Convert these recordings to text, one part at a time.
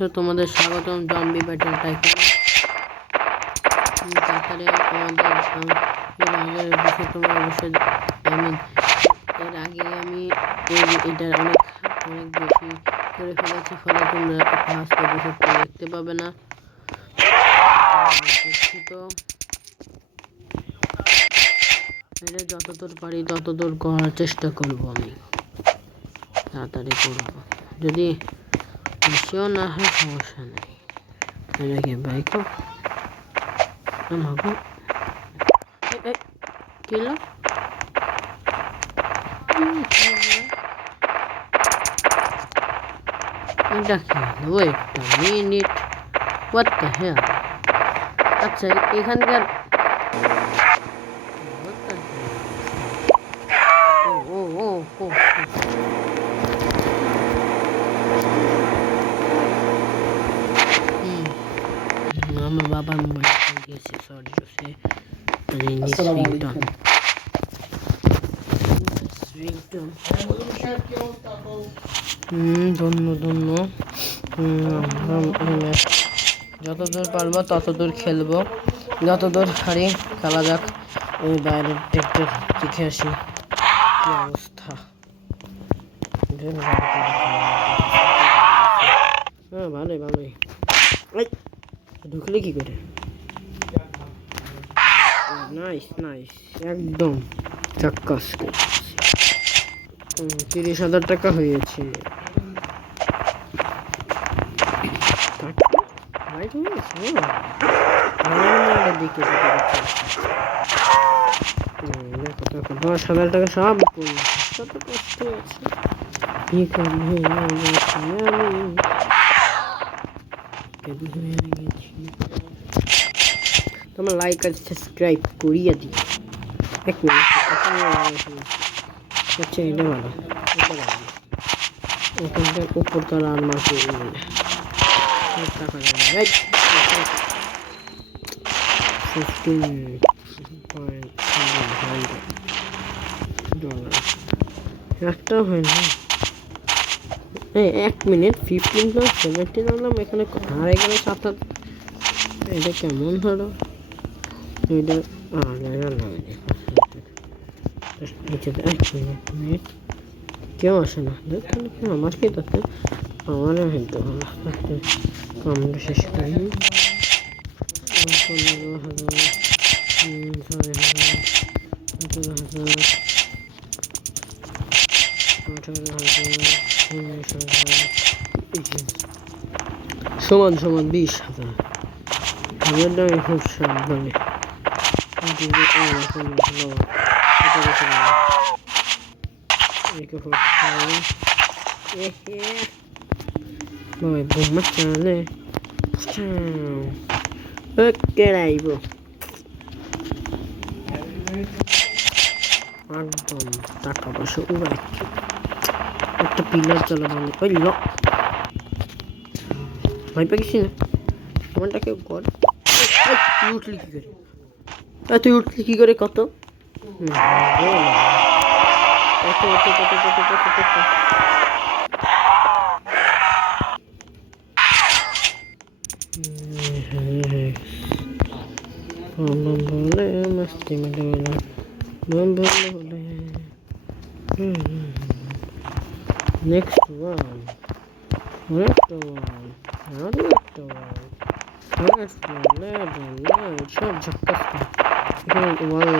আছো, তোমাদের স্বাগতম জম্বি ব্যাটেল টাইকুন। তাড়াতাড়ি আমাদের এর আগের বিষয়ে তোমরা অবশ্যই এর আগে আমি এটার অনেক বেশি করে ফেলেছি, ফলে তোমরা ফার্স্ট এপিসোডটা দেখতে পাবে না। দুঃখিত। এটা যতদূর পারি ততদূর করার চেষ্টা করব, আমি তাড়াতাড়ি করব। যদি বেশিও না হয় সমস্যা নেই। এটা কি বাইক আমাকে কিলো এটা কি হলো? Wait a minute, what the hell? আচ্ছা, এখানকার ও ও ও আমার বাবার মোবাইল দিয়েছে, সরি টু সে যতদূর পারবো ততদূর খেলবো, যতদূর পারি খেলা যাক। এই বাইরের টেকটা দেখে আসি কি অবস্থা। হ্যাঁ, ভালোই ঢুকলে কি করে? নাইস একদম চাক্কাস। 30,000 টাকা হয়েছে। দেখো 10,000 টাকা সব কত কষ্ট আছে। তোমার লাইক আর সাবস্ক্রাইব করিয়া দিও। এক মিনিট, আচ্ছা এটা ভালো, এখানকার উপর তারা আর মাসে টাকা যাবে। 15.7 ডলার একটাও হয় না। এই 1 মিনিট, 15.17 আনলাম, এখানে হারাই গেল 7। এটা কেমন হলো? এটা কেউ আসে না, আমার কি তাতে আমার হয়তো আমরা শেষ করি। 15,000, 6,000, 17,000, 18,000, 19,000 সমান 20,000। আমারটা খুব সাবধানে চলে কেড়াইব একদম টাকা পয়সা উড়াচ্ছি। একটা পিলার চলে ভালো কইল, ভয় পাইছি না এমনটা কেউ কর। তুই উঠলি কি করে কত? বলে মস্তি বলে নেক্সট ওয়ান, সব ঝক্কাস এখানে ওয়াল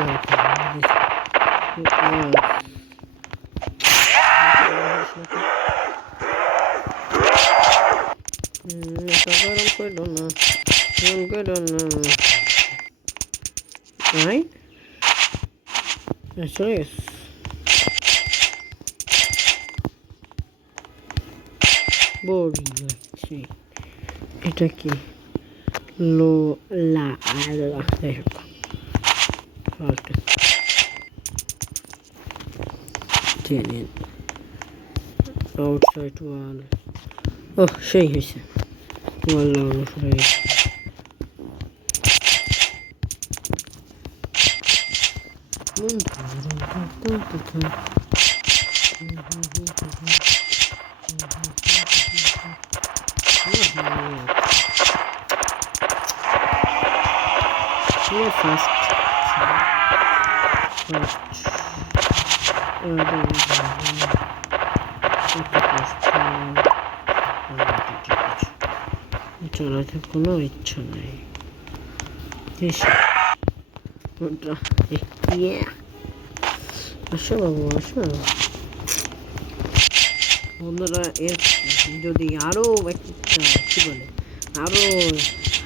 right? Serious. Boring লাগছে। এটা কি লো লা আর যাই হোক ফালতু জেনে আউটসাইড ওয়াল। ও সেই হয়েছে, ওয়াল লাগানো শুরু হয়েছে। ফার্স্ট চলাতে কোনো ইচ্ছা নেই। আসো বাবু আসো। বন্ধুরা এর যদি আরো কি বলে আরো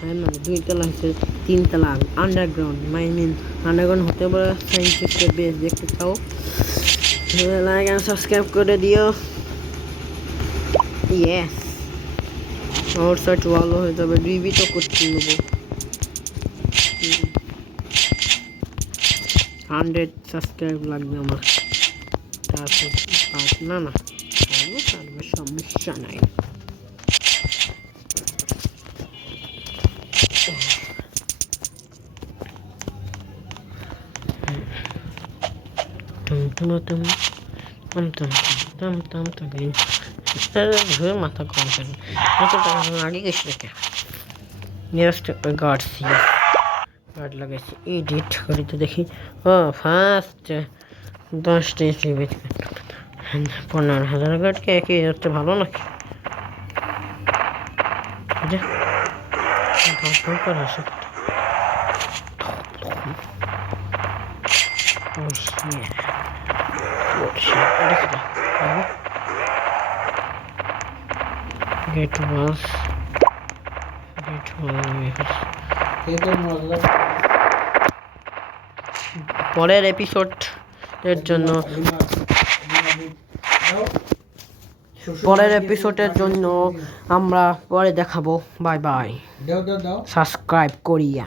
মানে 2 তলা হচ্ছে 3 তলা আন্ডারগ্রাউন্ড আন্ডারগ্রাউন্ড হতে পারে সায়েন্টিস্টের বেস দেখতে চাও লাইক এন্ড সাবস্ক্রাইব করে দিও। ইয়েস আমার সাইট ভালো হয়ে যাবে। রিভি তো করতে নেবো 100 সাবস্ক্রাইব লাগবে আমার। তারপর না না সমস্যা নাই। মাথা কম কেন আগে গেছি রেখে নিয়ারেস্ট গার্ড লাগাইছি এডিট করি তো দেখি। ও ফার্স্ট 10টা 15,000 গার্ডকে একই যাচ্ছে ভালো নাকি? পরের এপিসোডের জন্য আমরা পরে দেখাবো। Bye bye. সাবস্ক্রাইব করিয়া।